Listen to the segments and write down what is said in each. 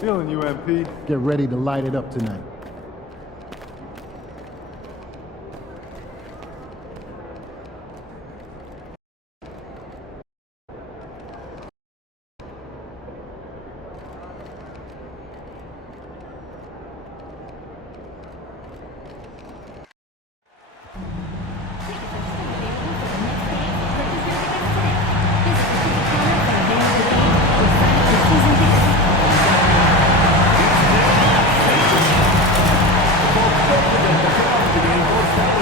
Feeling you, MP. Get ready to light it up tonight.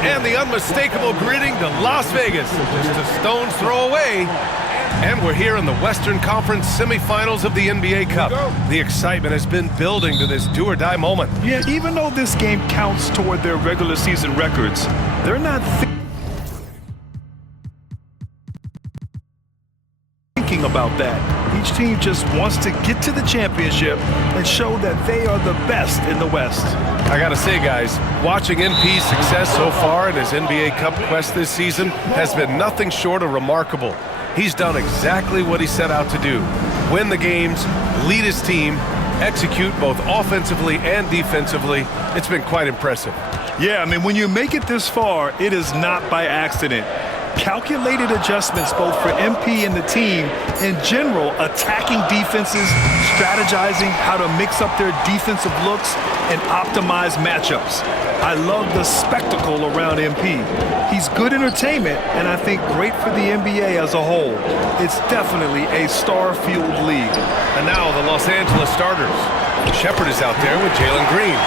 And the unmistakable greeting to Las Vegas, just a stone's throw away. And we're here in the Western Conference semifinals of the NBA Cup. The excitement has been building to this do-or-die moment. Yeah, even though this game counts toward their regular season records, they're not thinking about that. Each team just wants to get to the championship and show that they are the best in the West. I gotta say, guys, watching MP's success so far in his NBA Cup quest this season has been nothing short of remarkable. He's done exactly what he set out to do. Win the games, lead his team, execute both offensively and defensively. It's been quite impressive. Yeah, I mean, when you make it this far, it is not by accident. Calculated adjustments both for MP and the team, in general, attacking defenses, strategizing how to mix up their defensive looks, and optimize matchups. I love the spectacle around MP. He's good entertainment, and I think great for the NBA as a whole. It's definitely a star-fueled league. And now the Los Angeles starters. Shepherd is out there with Jalen Green.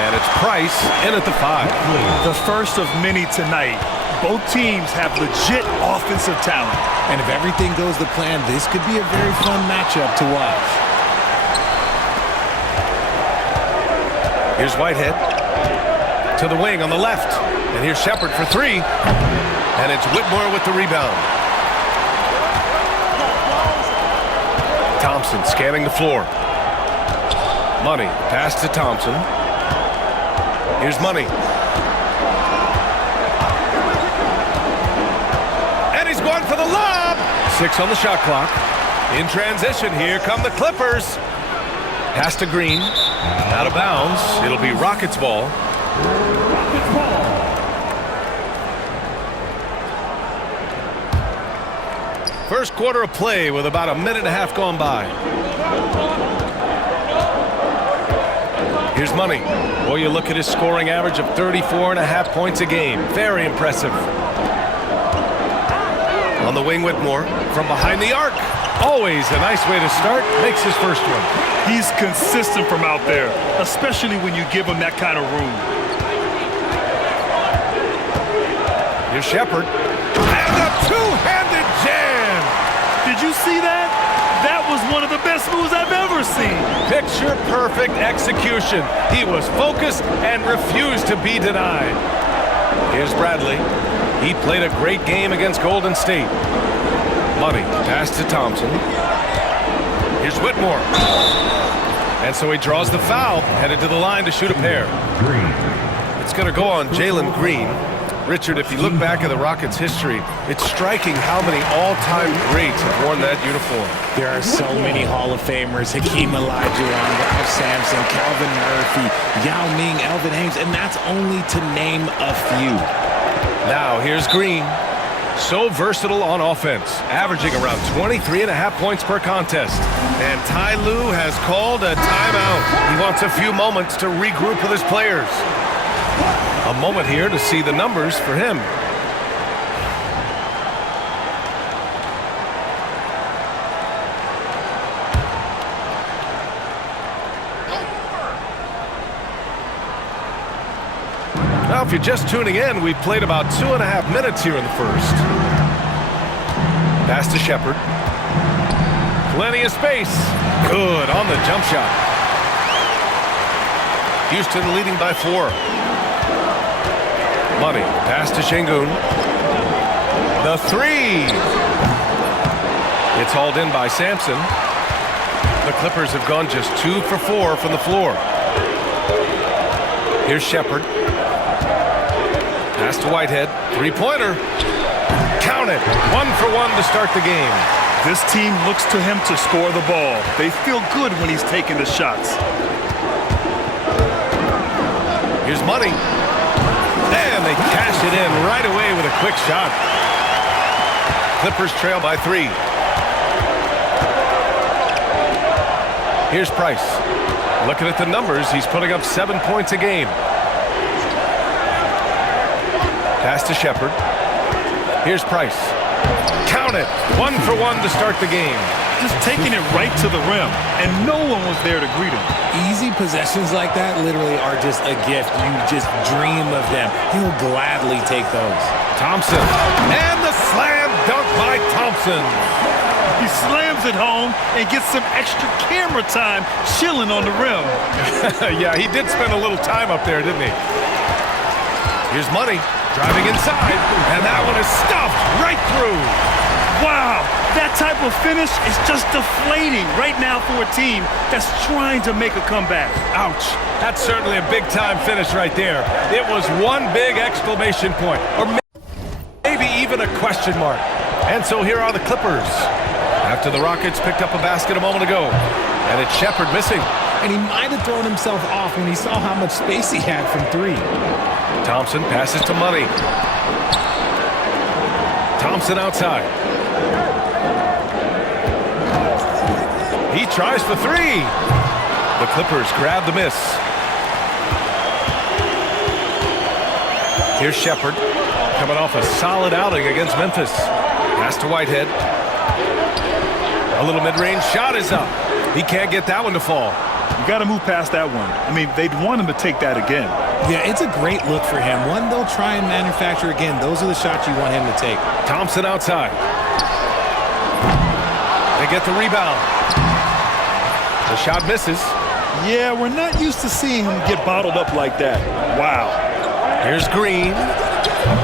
And it's Price in at the 5. The first of many tonight. Both teams have legit offensive talent. And if everything goes to plan, this could be a very fun matchup to watch. Here's Whitehead to the wing on the left. And here's Shepherd for 3. And it's Whitmore with the rebound. Thompson scanning the floor. Money, pass to Thompson. Here's Money. And he's going for the lob. 6 on the shot clock. In transition, here come the Clippers. Pass to Green. Out of bounds. It'll be Rockets ball. First quarter of play with about a minute and a half gone by. Here's Money. Boy, you look at his scoring average of 34.5 points a game. Very impressive. On the wing, Whitmore. From behind the arc. Always a nice way to start. Makes his first one. He's consistent from out there, especially when you give him that kind of room. Here's Shepherd. And a two-handed jam. Did you see that? That was one of the best moves I've ever seen. Picture-perfect execution. He was focused and refused to be denied. Here's Bradley. He played a great game against Golden State. Money, pass to Thompson. Here's Whitmore. And so he draws the foul, headed to the line to shoot a pair. It's going to go on Jalen Green. Richard, if you look back at the Rockets' history, it's striking how many all-time greats have worn that uniform. There are so many Hall of Famers. Hakeem Olajuwon, Ralph Sampson, Calvin Murphy, Yao Ming, Elvin Hayes, and that's only to name a few. Now here's Green. So versatile on offense, averaging around 23.5 points per contest. And Ty Lue has called a timeout. He wants a few moments to regroup with his players. A moment here to see the numbers for him. Now, if you're just tuning in, we've played about 2.5 minutes here in the first. Pass to Shepherd. Plenty of space. Good on the jump shot. Houston leading by 4. Money, pass to Şengün. The 3. It's hauled in by Sampson. The Clippers have gone just 2 for 4 from the floor. Here's Shepherd. Pass to Whitehead. 3-pointer. Count it. 1 for 1 to start the game. This team looks to him to score the ball. They feel good when he's taking the shots. Here's Money. And they cash it in right away with a quick shot. Clippers trail by 3. Here's Price. Looking at the numbers, he's putting up 7 points a game. Pass to Shepherd. Here's Price. Count it. 1 for 1 to start the game. Just taking it right to the rim, and no one was there to greet him. Easy possessions like that literally are just a gift. You just dream of them. He'll gladly take those. Thompson. And the slam dunk by Thompson. He slams it home and gets some extra camera time chilling on the rim. Yeah, he did spend a little time up there, didn't he? Here's Money. Driving inside, and that one is stuffed right through. Wow, that type of finish is just deflating right now for a team that's trying to make a comeback. Ouch. That's certainly a big-time finish right there. It was one big exclamation point, or maybe even a question mark. And so here are the Clippers. After the Rockets picked up a basket a moment ago, and it's Shepherd missing. And he might have thrown himself off when he saw how much space he had from 3. Thompson passes to Money. Thompson outside. He tries for 3. The Clippers grab the miss. Here's Shepherd, coming off a solid outing against Memphis. Pass to Whitehead. A little mid-range shot is up. He can't get that one to fall. You got to move past that one. I mean, they'd want him to take that again. Yeah, it's a great look for him. One they'll try and manufacture again. Those are the shots you want him to take. Thompson outside. They get the rebound. The shot misses. Yeah, we're not used to seeing him get bottled up like that. Wow. Here's Green.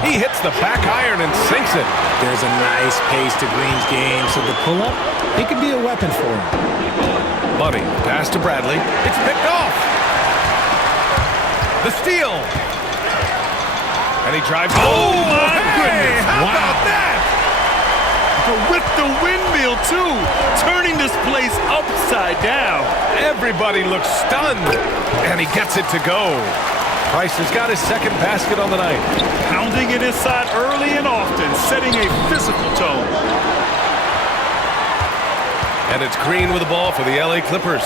He hits the back iron and sinks it. There's a nice pace to Green's game, so the pull-up, it could be a weapon for him. Money, pass to Bradley. It's picked off. The steal. And he drives. Oh, my goodness. How about that? With the windmill, too. Turning this place upside down. Everybody looks stunned. And he gets it to go. Price has got his second basket on the night. Pounding it inside early and often, setting a physical tone. And it's Green with the ball for the LA Clippers.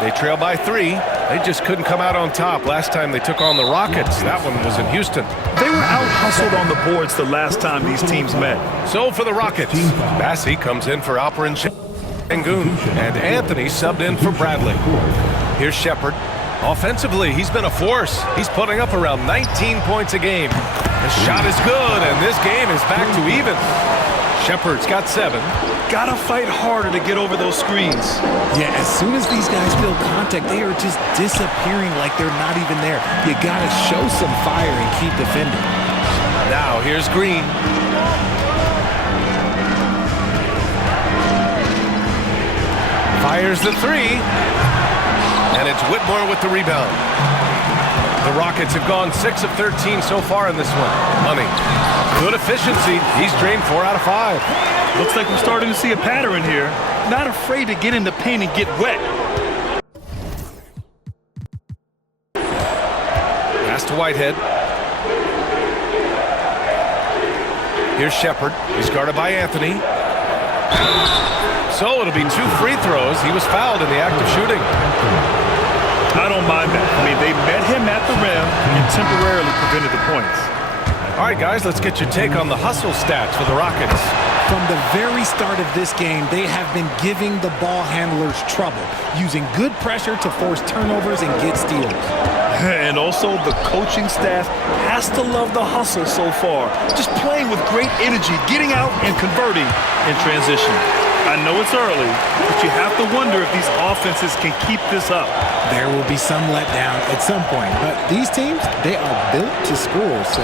They trail by 3. They just couldn't come out on top last time they took on the Rockets. That one was in Houston. They were out-hustled on the boards the last time these teams met. So for the Rockets, Bassie comes in for Alperen Sengun, and Anthony subbed in for Bradley. Here's Shepherd. Offensively, he's been a force. He's putting up around 19 points a game. The shot is good, and this game is back to even. Shepherd's got 7. Gotta fight harder to get over those screens. Yeah, as soon as these guys feel contact, they are just disappearing like they're not even there. You gotta show some fire and keep defending. Now here's Green. Fires the 3. And it's Whitmore with the rebound. The Rockets have gone 6 of 13 so far in this one. Money. Good efficiency. He's drained 4 out of 5. Looks like we're starting to see a pattern here. Not afraid to get in the paint and get wet. Pass to Whitehead. Here's Shepherd. He's guarded by Anthony. So it'll be 2 free throws. He was fouled in the act of shooting. I don't mind that. I mean, they met him at the rim and temporarily prevented the points. All right, guys, let's get your take on the hustle stats for the Rockets. From the very start of this game, they have been giving the ball handlers trouble, using good pressure to force turnovers and get steals. And also, the coaching staff has to love the hustle so far. Just playing with great energy, getting out and converting in transition. I know it's early, but you have to wonder if these offenses can keep this up. There will be some letdown at some point, but these teams, they are built to score, so.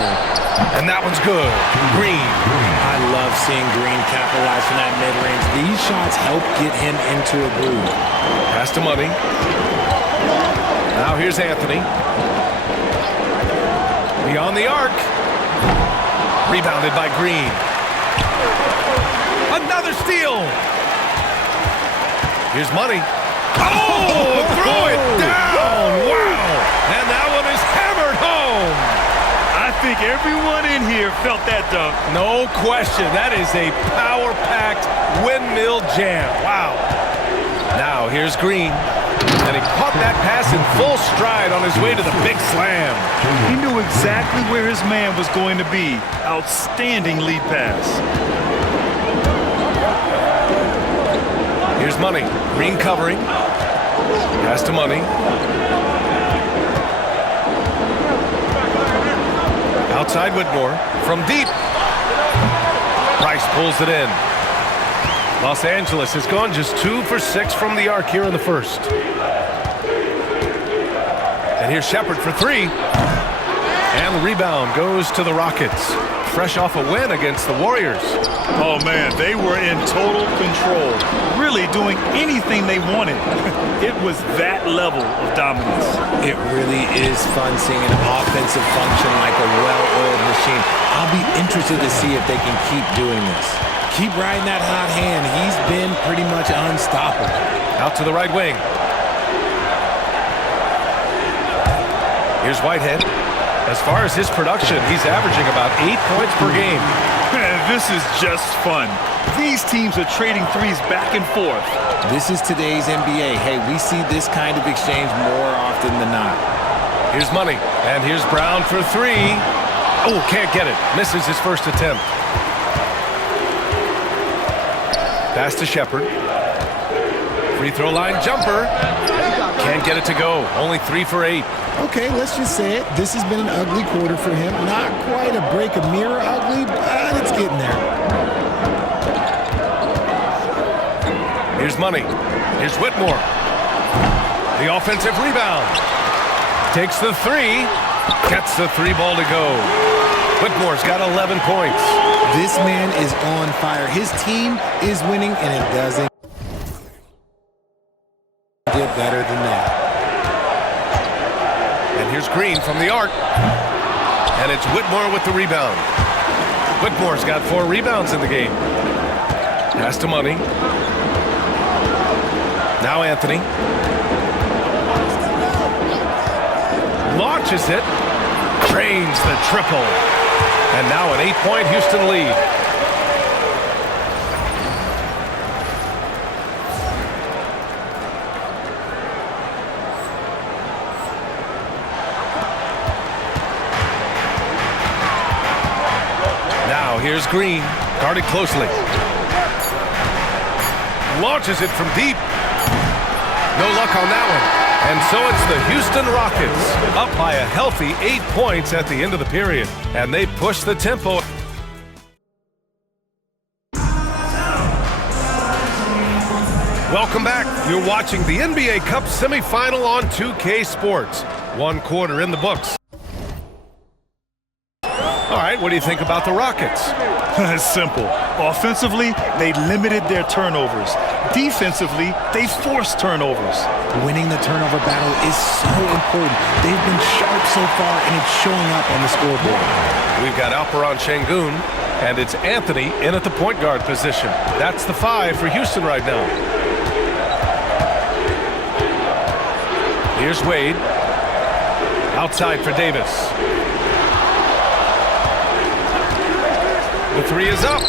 And that one's good. Green. I love seeing Green capitalize from that mid-range. These shots help get him into a groove. Pass to Money. Now here's Anthony. Beyond the arc. Rebounded by Green. another steal. Here's Money. Oh, throw it down. Wow. And that one is hammered home. I think everyone in here felt that dunk. No question. That is a power-packed windmill jam. Wow. Now here's Green. And he caught that pass in full stride on his way to the big slam. He knew exactly where his man was going to be. Outstanding lead pass. Here's Money. Green covering. Pass to Money. Outside Whitmore. From deep. Price pulls it in. Los Angeles has gone just 2 for 6 from the arc here in the first. And here's Shepard for 3. And the rebound goes to the Rockets. Fresh off a win against the Warriors. Oh, man, they were in total control. Really doing anything they wanted. It was that level of dominance. It really is fun seeing an offensive function like a well-oiled machine. I'll be interested to see if they can keep doing this. Keep riding that hot hand. He's been pretty much unstoppable. Out to the right wing. Here's Whitehead. As far as his production, he's averaging about 8 points per game. Man, this is just fun. These teams are trading threes back and forth. This is today's NBA. Hey, we see this kind of exchange more often than not. Here's Money. And here's Brown for 3. Oh, can't get it. Misses his first attempt. Pass to Shepard. Free throw line jumper. Can't get it to go. Only 3 for 8. Okay, let's just say it. This has been an ugly quarter for him. Not quite a break a mirror ugly, but it's getting there. Here's Money. Here's Whitmore. The offensive rebound. Takes the 3. Gets the 3 ball to go. Whitmore's got 11 points. This man is on fire. His team is winning, and it doesn't get better than that. And here's Green from the arc. And it's Whitmore with the rebound. Whitmore's got 4 rebounds in the game. Pass to Money. Now Anthony. Launches it. Drains the triple. And now an 8-point Houston lead. Now here's Green, guarded closely. Launches it from deep. No luck on that one. And so it's the Houston Rockets, up by a healthy 8 points at the end of the period. And they push the tempo. Welcome back. You're watching the NBA Cup semifinal on 2K Sports. 1 quarter in the books. All right, what do you think about the Rockets? It's simple. Offensively, they limited their turnovers. Defensively, they forced turnovers. Winning the turnover battle is so important. They've been sharp so far, and it's showing up on the scoreboard. We've got Alperen Sengun, and it's Anthony in at the point guard position. That's the 5 for Houston right now. Here's Wade. Outside for Davis. The 3 is up.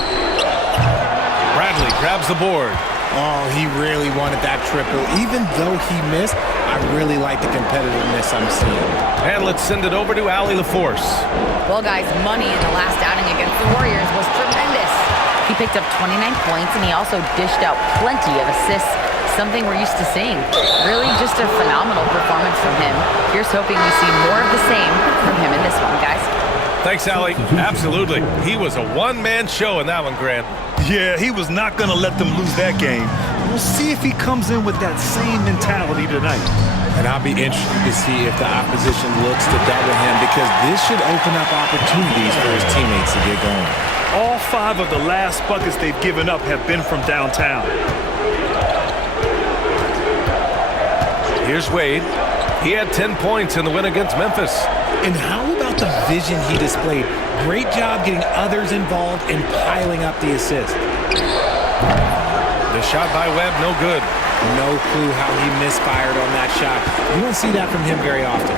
Bradley grabs the board. Oh, he really wanted that triple. Even though he missed, I really like the competitiveness I'm seeing. And let's send it over to Allie LaForce. Well, guys, Money in the last outing against the Warriors was tremendous. He picked up 29 points, and he also dished out plenty of assists, something we're used to seeing. Really just a phenomenal performance from him. Here's hoping we see more of the same from him in this one, guys. Thanks, Allie. Absolutely. He was a one-man show in that one, Grant. Yeah, he was not going to let them lose that game. We'll see if he comes in with that same mentality tonight. And I'll be interested to see if the opposition looks to double him, because this should open up opportunities for his teammates to get going. All 5 of the last buckets they've given up have been from downtown. Here's Wade. He had 10 points in the win against Memphis. And how about the vision he displayed? Great job getting others involved and piling up the assist. The shot by Webb, no good. No clue how he misfired on that shot. You don't see that from him very often.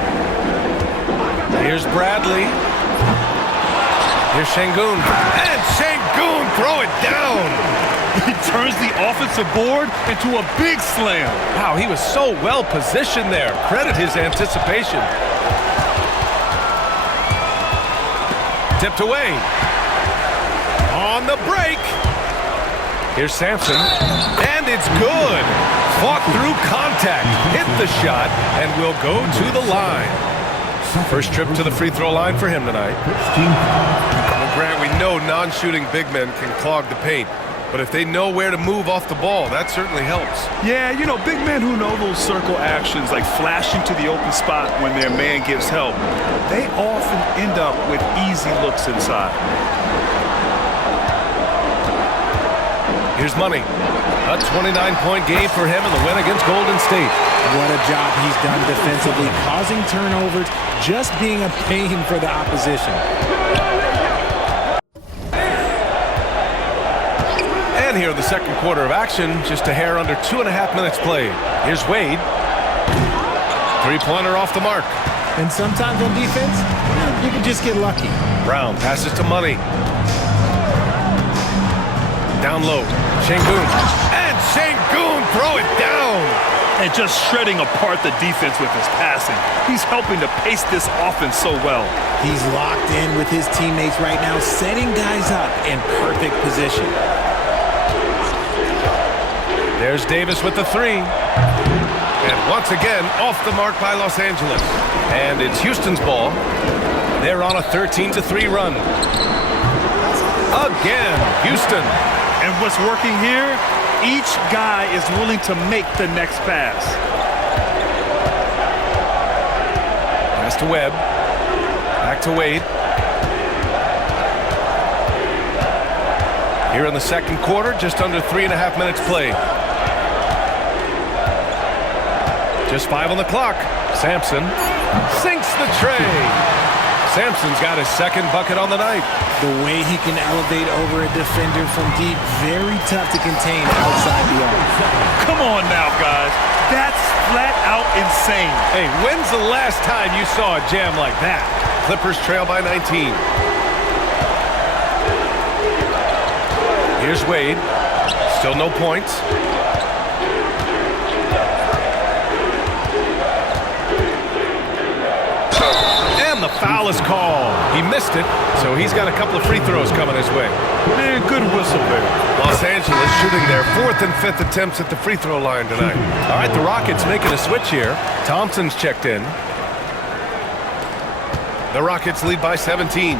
Here's Bradley. Here's Şengün. And Şengün, throw it down. He turns the offensive board into a big slam. Wow, he was so well positioned there. Credit his anticipation. Tipped away. On the break. Here's Sampson. And it's good. Fought through contact. Hit the shot and will go to the line. First trip to the free throw line for him tonight. Well, Grant, we know non-shooting big men can clog the paint. But if they know where to move off the ball, that certainly helps. Yeah, you know, big men who know those circle actions, like flashing to the open spot when their man gives help, they often end up with easy looks inside. Here's Money. A 29-point game for him in the win against Golden State. What a job he's done defensively, causing turnovers, just being a pain for the opposition. And here in the second quarter of action, just a hair under 2.5 minutes played. Here's Wade. Three-pointer off the mark. And sometimes on defense, you can just get lucky. Brown passes to Money. Down low. Şengün. And Şengün, throw it down. And just shredding apart the defense with his passing. He's helping to pace this offense so well. He's locked in with his teammates right now, setting guys up in perfect position. There's Davis with the three. And once again, off the mark by Los Angeles. And it's Houston's ball. They're on a 13-3 run. Again, Houston. And what's working here, each guy is willing to make the next pass. Pass to Webb. Back to Wade. Here in the second quarter, just under 3.5 minutes played. Just 5 on the clock. Sampson sinks the tray. Sampson's got his second bucket on the night. The way he can elevate over a defender from deep, very tough to contain outside the arc. Come on now, guys. That's flat out insane. Hey, when's the last time you saw a jam like that? Clippers trail by 19. Here's Wade. Still no points. And the foul is called. He missed it, so he's got a couple of free throws coming his way. Man, good whistle there. Los Angeles shooting their 4th and 5th attempts at the free throw line tonight. All right, the Rockets making a switch here. Thompson's checked in. The Rockets lead by 17.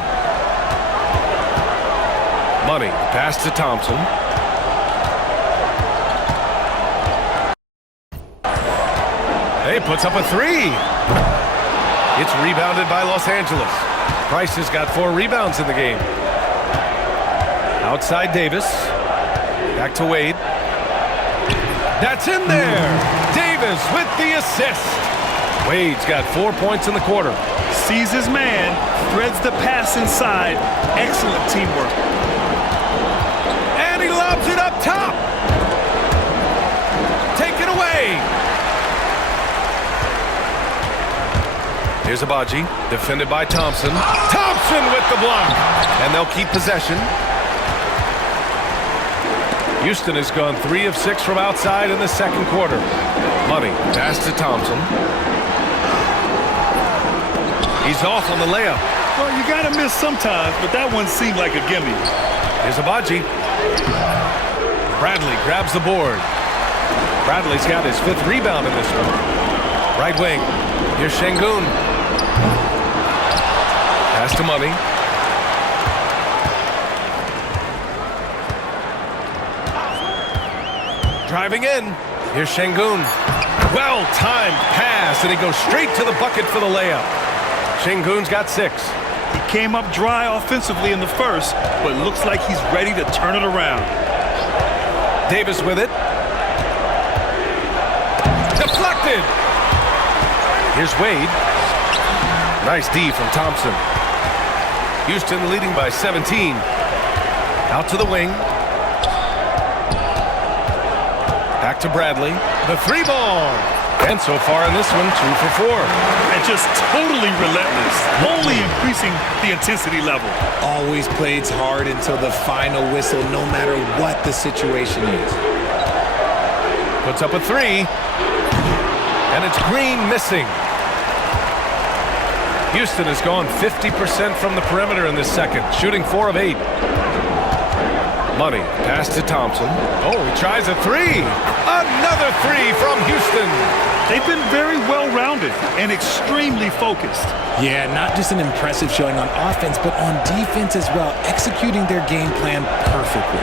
Money, pass to Thompson. He puts up a three. It's rebounded by Los Angeles. Price has got 4 rebounds in the game. Outside Davis. Back to Wade. That's in there. Davis with the assist. Wade's got 4 points in the quarter. Sees his man, threads the pass inside. Excellent teamwork. And he lobs it up top. Take it away. Here's Agbaji, defended by Thompson. Thompson with the block. And they'll keep possession. Houston has gone 3 of 6 from outside in the second quarter. Money, pass to Thompson. He's off on the layup. Well, you got to miss sometimes, but that one seemed like a gimme. Here's Agbaji. Bradley grabs the board. Bradley's got his 5th rebound in this one. Right wing. Here's Şengün. Pass to Money. Driving in. Here's Şengün. Well-timed pass, and he goes straight to the bucket for the layup. Şengün's got 6. He came up dry offensively in the first, but looks like he's ready to turn it around. Davis with it. Deflected. Here's Wade. Nice D from Thompson. Houston leading by 17. Out to the wing. Back to Bradley. The three ball. And so far in this one, 2 for 4. And just totally relentless, only increasing the intensity level. Always plays hard until the final whistle, no matter what the situation is. Puts up a 3. And it's Green missing. Houston has gone 50% from the perimeter in this second, shooting 4 of 8. Money, pass to Thompson. Oh, he tries a 3. Another 3 from Houston. They've been very well-rounded and extremely focused. Yeah, not just an impressive showing on offense, but on defense as well, executing their game plan perfectly.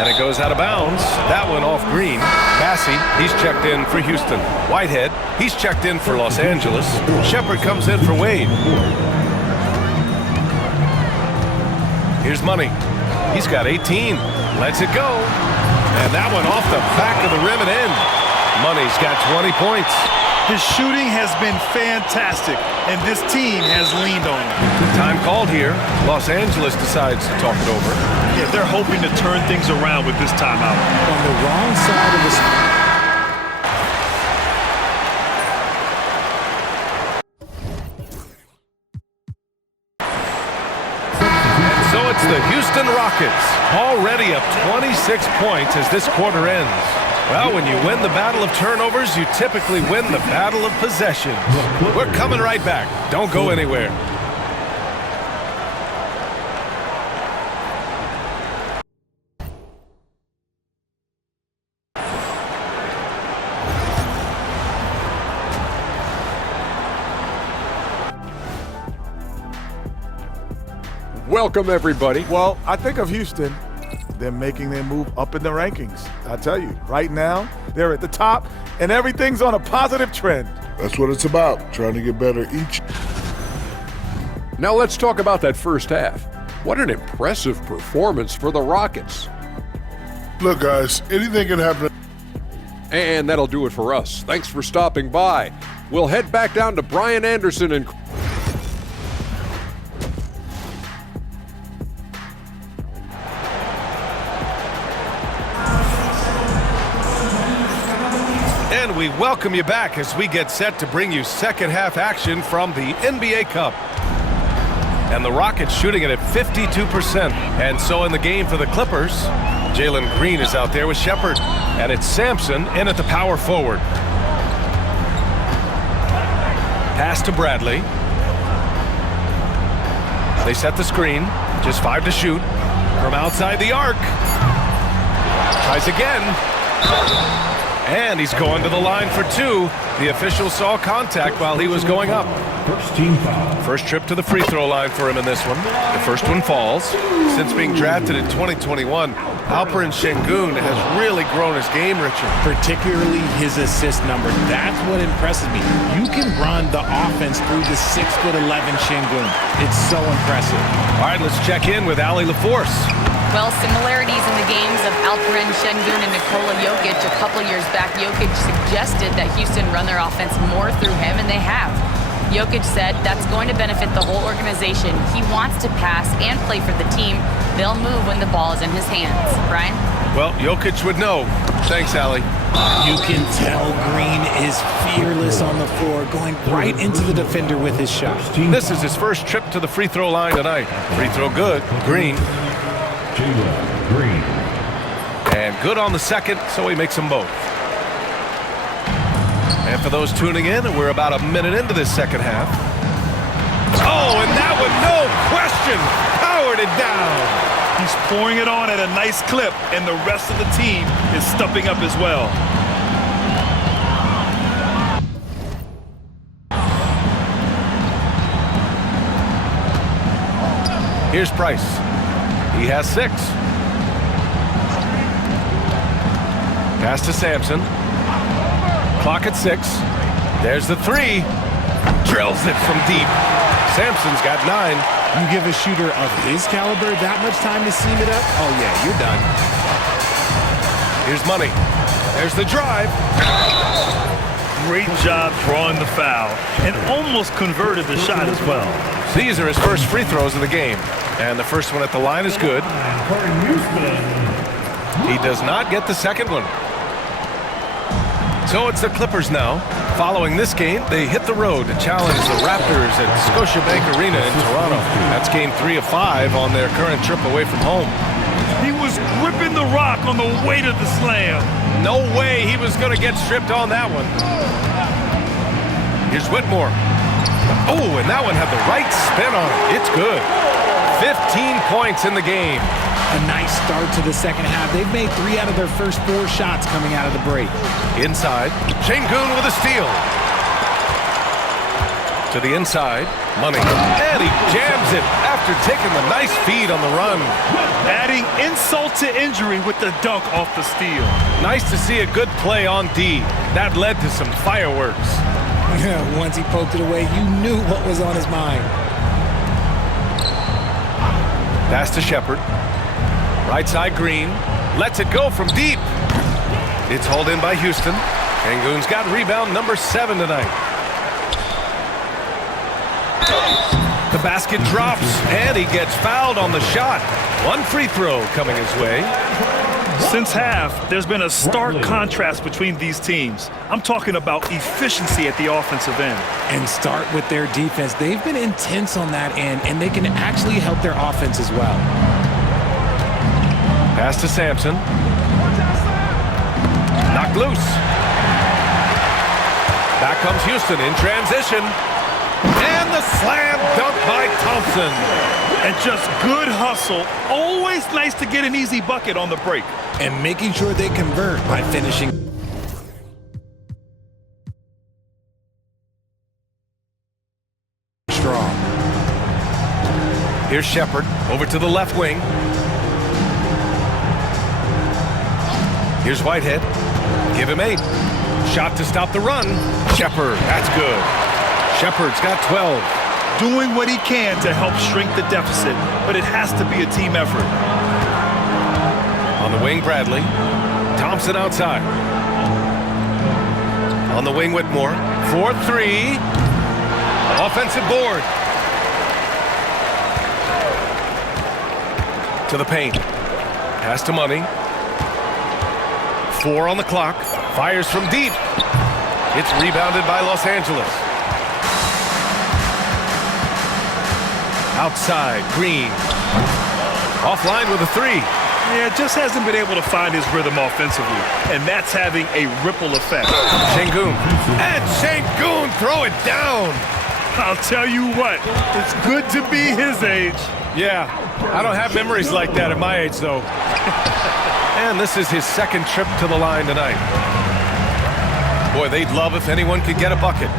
And it goes out of bounds. That one off Green. Massey, he's checked in for Houston. Whitehead, he's checked in for Los Angeles. Shepherd comes in for Wade. Here's Money. He's got 18. Lets it go. And that one off the back of the rim and in. Money's got 20 points. His shooting has been fantastic, and this team has leaned on him. Time called here. Los Angeles decides to talk it over. Yeah, they're hoping to turn things around with this timeout. On the wrong side of the... So it's the Houston Rockets, already up 26 points as this quarter ends. Well, when you win the battle of turnovers, you typically win the battle of possessions. We're coming right back. Don't go anywhere. Welcome, everybody. Well, I think of Houston, they're making their move up in the rankings. I tell you, right now, they're at the top, and everything's on a positive trend. That's what it's about, trying to get better each. Now let's talk about that first half. What an impressive performance for the Rockets. Look, guys, anything can happen. And that'll do it for us. Thanks for stopping by. We'll head back down to Brian Anderson and... And we welcome you back as we get set to bring you second half action from the NBA Cup. And the Rockets shooting it at 52%. And so in the game for the Clippers, Jalen Green is out there with Shepherd. And it's Sampson in at the power forward. Pass to Bradley. They set the screen. Just 5 to shoot. From outside the arc. Tries again. And he's going to the line for 2. The official saw contact while he was going up. First trip to the free throw line for him in this one. The first one falls. Since being drafted in 2021, Alperen Sengun has really grown his game, Richard. Particularly his assist number. That's what impresses me. You can run the offense through the 6'11" Sengun. It's so impressive. All right, let's check in with Allie LaForce. Well, similarities in the games of Alperen Sengun and Nikola Jokic. A couple years back, Jokic suggested that Houston run their offense more through him, and they have. Jokic said that's going to benefit the whole organization. He wants to pass and play for the team. They'll move when the ball is in his hands. Brian? Well, Jokic would know. Thanks, Allie. You can tell Green is fearless on the floor, going right into the defender with his shot. This is his first trip to the free throw line tonight. Free throw good. Green. And good on the second, so he makes them both. And for those tuning in, we're about a minute into this second half. Oh, and that one, no question, powered it down. He's pouring it on at a nice clip, and the rest of the team is stepping up as well. Here's Price. He has 6. Pass to Sampson. Clock at 6. There's the 3. Drills it from deep. Sampson's got 9. You give a shooter of his caliber that much time to seam it up? Oh, yeah, you're done. Here's Money. There's the drive. Great job drawing the foul, and almost converted the shot as well. These are his first free throws of the game. And the first one at the line is good. He does not get the second one. So it's the Clippers now. Following this game, they hit the road to challenge the Raptors at Scotiabank Arena in Toronto. That's game 3 of 5 on their current trip away from home. He was gripping the rock on the way to the slam. No way he was going to get stripped on that one. Here's Whitmore. Oh, and that one had the right spin on it. It's good. 15 points in the game. A nice start to the second half. They've made 3 out of their first 4 shots coming out of the break. Inside, Şengün with a steal. To the inside, Money. And he jams it after taking the nice feed on the run. Adding insult to injury with the dunk off the steal. Nice to see a good play on D. That led to some fireworks. Once he poked it away, you knew what was on his mind. Pass to Shepherd. Right side, Green. Lets it go from deep. It's hauled in by Houston. Şengün's got rebound number 7 tonight. The basket drops, and he gets fouled on the shot. 1 free throw coming his way. Since half, there's been a stark contrast between these teams. I'm talking about efficiency at the offensive end. And start with their defense. They've been intense on that end, and they can actually help their offense as well. Pass to Sampson. Knocked loose. Back comes Houston in transition. And the slam dunk by Thompson. And just good hustle. Always nice to get an easy bucket on the break. And making sure they convert by finishing strong. Here's Shepherd over to the left wing. Here's Whitehead. Give him 8. Shot to stop the run. Shepherd, that's good. Shepherd's got 12. Doing what he can to help shrink the deficit, but it has to be a team effort. On the wing, Bradley. Thompson outside. On the wing, Whitmore. 4-3. Offensive board. To the paint. Pass to Money. 4 on the clock. Fires from deep. It's rebounded by Los Angeles. Outside, Green. Offline with a 3. Yeah, just hasn't been able to find his rhythm offensively, and that's having a ripple effect. Şengün. And Şengün throw it down. I'll tell you what, it's good to be his age. Yeah, I don't have memories like that at my age, though. And this is his second trip to the line tonight. Boy, they'd love if anyone could get a bucket.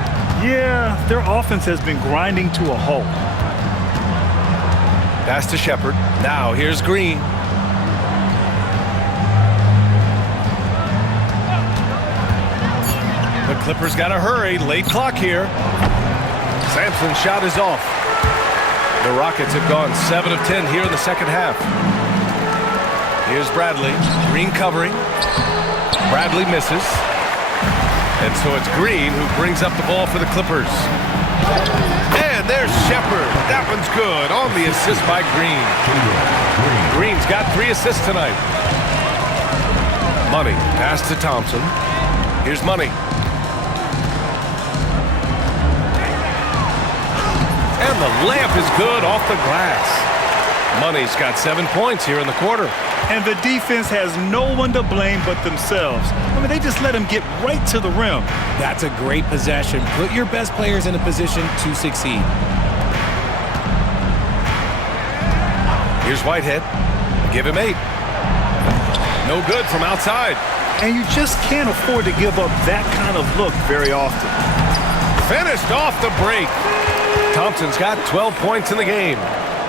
Yeah, their offense has been grinding to a halt. Pass to Shepherd. Now here's Green. The Clippers got to hurry. Late clock here. Sampson's shot is off. The Rockets have gone 7 of 10 here in the second half. Here's Bradley. Green covering. Bradley misses. And so it's Green who brings up the ball for the Clippers. And there's Shepherd. That one's good on the assist by Green. Green's got 3 assists tonight. Money. Pass to Thompson. Here's Money. And the layup is good off the glass. Money's got 7 points here in the quarter. And the defense has no one to blame but themselves. I mean, they just let him get right to the rim. That's a great possession. Put your best players in a position to succeed. Here's Whitehead. Give him 8. No good from outside. And you just can't afford to give up that kind of look very often. Finished off the break. Thompson's got 12 points in the game.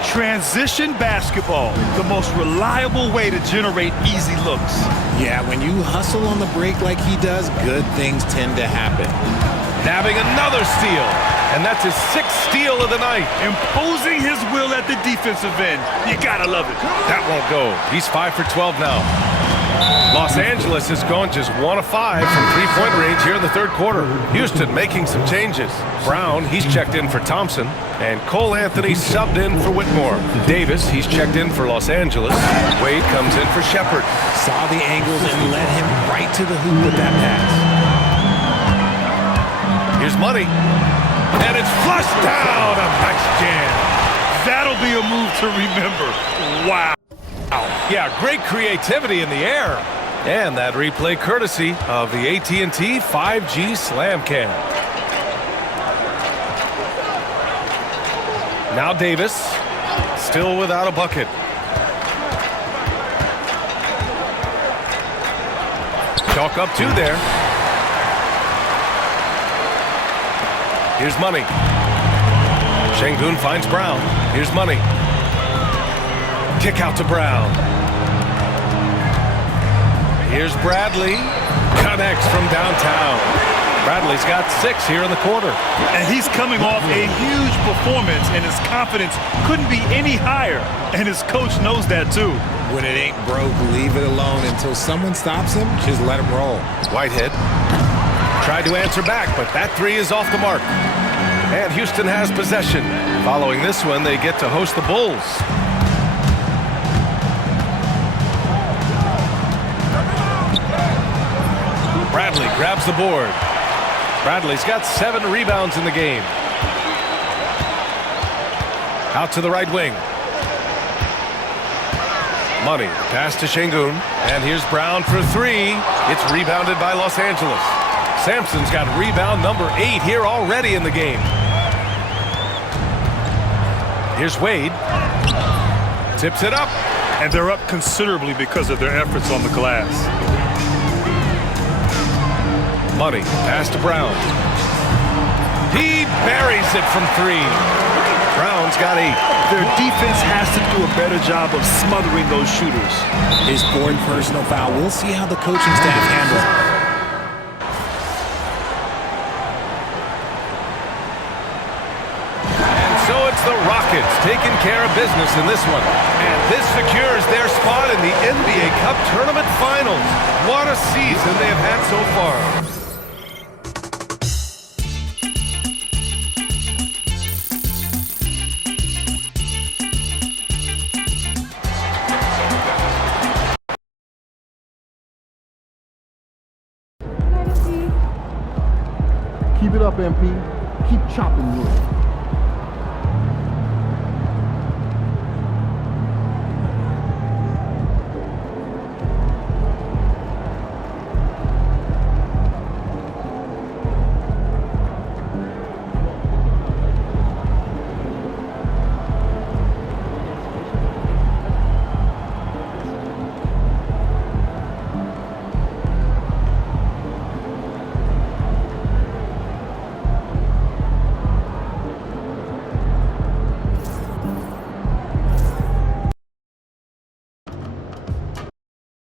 Transition basketball, the most reliable way to generate easy looks. Yeah, when you hustle on the break like he does, good things tend to happen. Nabbing another steal, and that's his 6th steal of the night. Imposing his will at the defensive end. You gotta love it. That won't go. He's 5 for 12 now. Los Angeles is going just 1 of 5 from three-point range here in the third quarter. Houston making some changes. Brown, he's checked in for Thompson. And Cole Anthony subbed in for Whitmore. Davis, he's checked in for Los Angeles. Wade comes in for Shepherd. Saw the angles and led him right to the hoop with that pass. Here's Money. And it's flushed down. A nice jam. That'll be a move to remember. Wow. Yeah, great creativity in the air. And that replay courtesy of the AT&T 5G Slam Cam. Now Davis, still without a bucket. Chalk up 2 there. Here's Money. Şengün finds Brown. Here's Money. Kick out to Brown. Here's Bradley. Connects from downtown. Bradley's got 6 here in the quarter. And he's coming off a huge performance, and his confidence couldn't be any higher. And his coach knows that too. When it ain't broke, leave it alone until someone stops him. Just let him roll. Whitehead tried to answer back, but that 3 is off the mark. And Houston has possession. Following this one, they get to host the Bulls. Bradley grabs the board. Bradley's got 7 rebounds in the game. Out to the right wing. Money, pass to Şengün. And here's Brown for 3. It's rebounded by Los Angeles. Sampson's got rebound number 8 here already in the game. Here's Wade. Tips it up. And they're up considerably because of their efforts on the glass. Money, pass to Brown. He buries it from 3. Brown's got 8. Their defense has to do a better job of smothering those shooters. His 4th personal foul. We'll see how the coaching staff handles it. And so it's the Rockets taking care of business in this one. And this secures their spot in the NBA Cup Tournament Finals. What a season they have had so far. Keep it up, MP. Keep chopping wood.